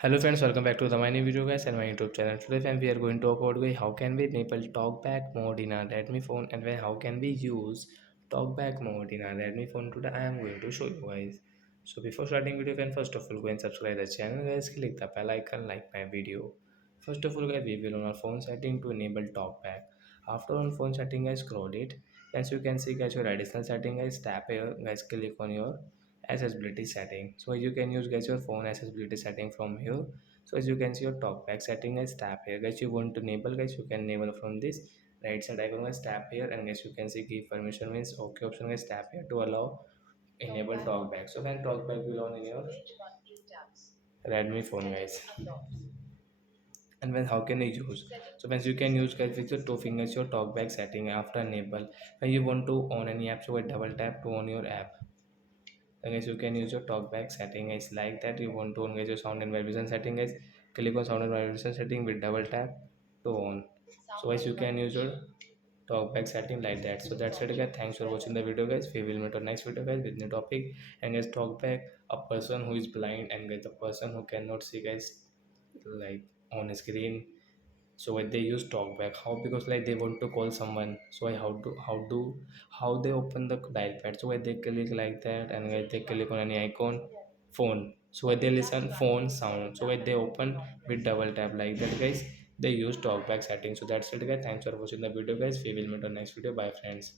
Hello friends, welcome back to the my new video guys and my YouTube channel. Today friends, we are going to talk about how can we enable talkback mode in our Redmi phone and how can we use talkback mode in our Redmi phone. Today I am going to show you guys. So before starting video friends, first of all go and subscribe the channel guys, click the bell icon, like my video. First of all guys, we will on our phone setting to enable talkback. After on phone setting guys, scroll it. As you can see guys, your additional setting guys, tap here guys, click on your accessibility setting. So you can use guys your phone accessibility setting from here. So as you can see your talkback setting is tap here guys, you want to enable guys, you can enable from this right side icon guys, tap here, and guys you can see give permission means okay option guys, tap here to allow enable talkback. So when talkback will on in your Redmi phone guys. And when how can you use, so when you can use guys with your two fingers your talkback setting after enable. When you want to on any app, so with double tap to on your app. Then guys you can use your talkback setting is like that. You want to on guys your sound and vibration setting guys, click on sound and vibration setting with double tap to on. So guys you can use your talkback setting like that. So that's it guys, thanks for watching the video guys. We will meet on next video guys with new topic. And guys talkback, a person who is blind and guys the person who cannot see guys like on screen, so when they use talkback, how, because like they want to call someone, so how they open the dial pad, so when they click like that and when they click on any icon phone, so when they listen phone sound, so when they open with double tap like that guys, they use talkback settings. So that's it guys, thanks for watching the video guys. We will meet on next video. Bye friends.